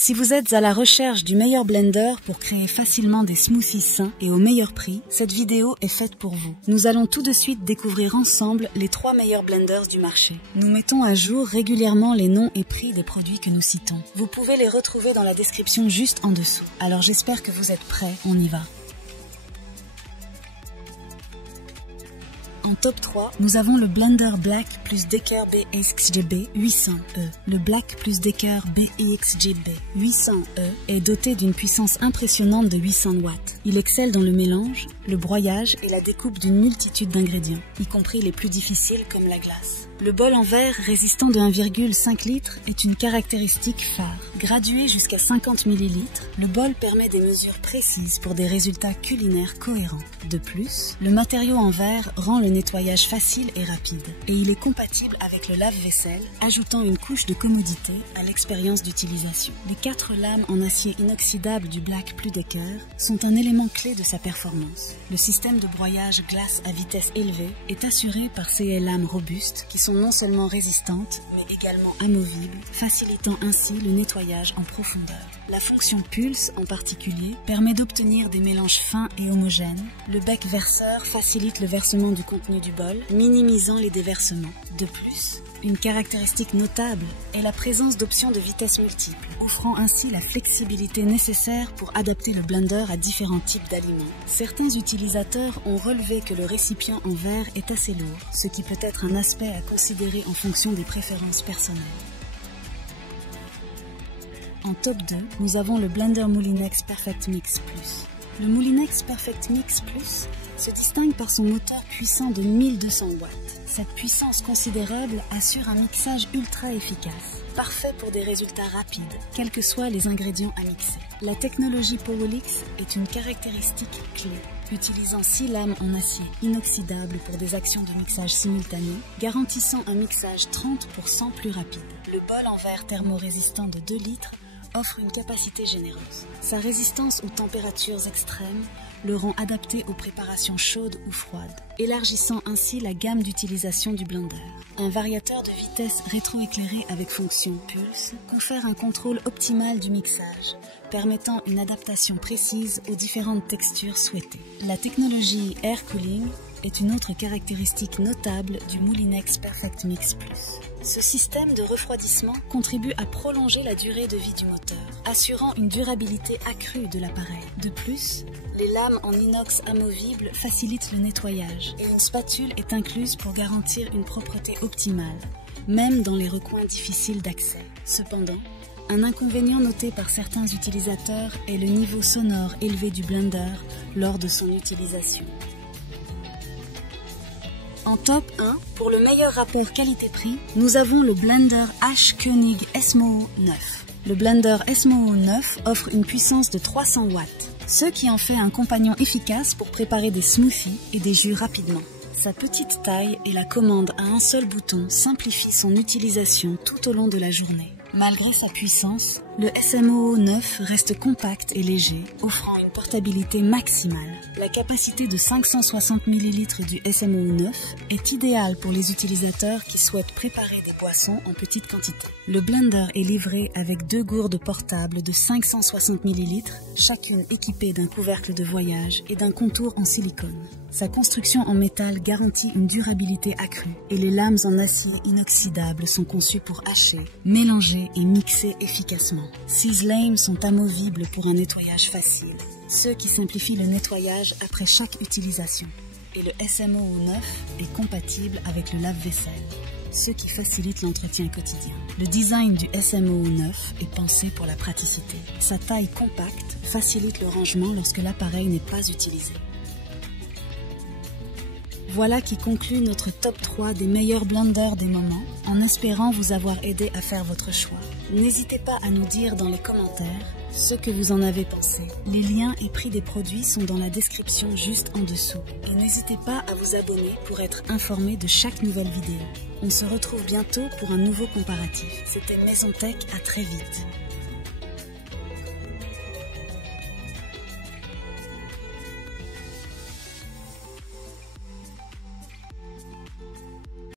Si vous êtes à la recherche du meilleur blender pour créer facilement des smoothies sains et au meilleur prix, cette vidéo est faite pour vous. Nous allons tout de suite découvrir ensemble les 3 meilleurs blenders du marché. Nous mettons à jour régulièrement les noms et prix des produits que nous citons. Vous pouvez les retrouver dans la description juste en dessous. Alors j'espère que vous êtes prêts, on y va. En top 3, nous avons le Blender Black plus Decker BXGB 800E. Le Black plus Decker BXGB 800E est doté d'une puissance impressionnante de 800 watts. Il excelle dans le mélange, le broyage et la découpe d'une multitude d'ingrédients, y compris les plus difficiles comme la glace. Le bol en verre résistant de 1,5 litre est une caractéristique phare. Gradué jusqu'à 50 ml, le bol permet des mesures précises pour des résultats culinaires cohérents. De plus, le matériau en verre rend le nettoyage facile et rapide, et il est compatible avec le lave-vaisselle, ajoutant une couche de commodité à l'expérience d'utilisation. Les 4 lames en acier inoxydable du Black plus Decker sont un élément clé de sa performance. Le système de broyage glace à vitesse élevée est assuré par ces lames robustes qui sont non seulement résistantes, mais également amovibles, facilitant ainsi le nettoyage en profondeur. La fonction pulse, en particulier, permet d'obtenir des mélanges fins et homogènes. Le bec verseur facilite le versement du contenu du bol, minimisant les déversements. De plus, une caractéristique notable est la présence d'options de vitesse multiples, offrant ainsi la flexibilité nécessaire pour adapter le blender à différents types d'aliments. Certains utilisateurs ont relevé que le récipient en verre est assez lourd, ce qui peut être un aspect à considérer en fonction des préférences personnelles. En top 2, nous avons le Blender Moulinex Perfect Mix Plus. Le Moulinex Perfect Mix Plus se distingue par son moteur puissant de 1200 watts. Cette puissance considérable assure un mixage ultra efficace, parfait pour des résultats rapides, quels que soient les ingrédients à mixer. La technologie Powelix est une caractéristique clé, utilisant 6 lames en acier inoxydable pour des actions de mixage simultanées, garantissant un mixage 30% plus rapide. Le bol en verre thermorésistant de 2 litres offre une capacité généreuse. Sa résistance aux températures extrêmes le rend adapté aux préparations chaudes ou froides, élargissant ainsi la gamme d'utilisation du blender. Un variateur de vitesse rétroéclairé avec fonction pulse confère un contrôle optimal du mixage, permettant une adaptation précise aux différentes textures souhaitées. La technologie Air Cooling est une autre caractéristique notable du Moulinex Perfect Mix Plus. Ce système de refroidissement contribue à prolonger la durée de vie du moteur, assurant une durabilité accrue de l'appareil. De plus, les lames en inox amovibles facilitent le nettoyage et une spatule est incluse pour garantir une propreté optimale, même dans les recoins difficiles d'accès. Cependant, un inconvénient noté par certains utilisateurs est le niveau sonore élevé du blender lors de son utilisation. En top 1, pour le meilleur rapport qualité-prix, nous avons le Blender H Koenig SMO 9. Le Blender SMO 9 offre une puissance de 300 watts, ce qui en fait un compagnon efficace pour préparer des smoothies et des jus rapidement. Sa petite taille et la commande à un seul bouton simplifient son utilisation tout au long de la journée. Malgré sa puissance, le SMO 9 reste compact et léger, offrant une portabilité maximale. La capacité de 560 ml du SMO 9 est idéale pour les utilisateurs qui souhaitent préparer des boissons en petite quantité. Le blender est livré avec 2 gourdes portables de 560 ml, chacune équipée d'un couvercle de voyage et d'un contour en silicone. Sa construction en métal garantit une durabilité accrue et les lames en acier inoxydable sont conçues pour hacher, mélanger et mixer efficacement. 6 lames sont amovibles pour un nettoyage facile, ce qui simplifie le nettoyage après chaque utilisation. Et le SMO 9 est compatible avec le lave-vaisselle, ce qui facilite l'entretien quotidien. Le design du SMO 9 est pensé pour la praticité. Sa taille compacte facilite le rangement lorsque l'appareil n'est pas utilisé. Voilà qui conclut notre top 3 des meilleurs blenders des moments, en espérant vous avoir aidé à faire votre choix. N'hésitez pas à nous dire dans les commentaires ce que vous en avez pensé. Les liens et prix des produits sont dans la description juste en dessous. Et n'hésitez pas à vous abonner pour être informé de chaque nouvelle vidéo. On se retrouve bientôt pour un nouveau comparatif. C'était Maison Tech, à très vite.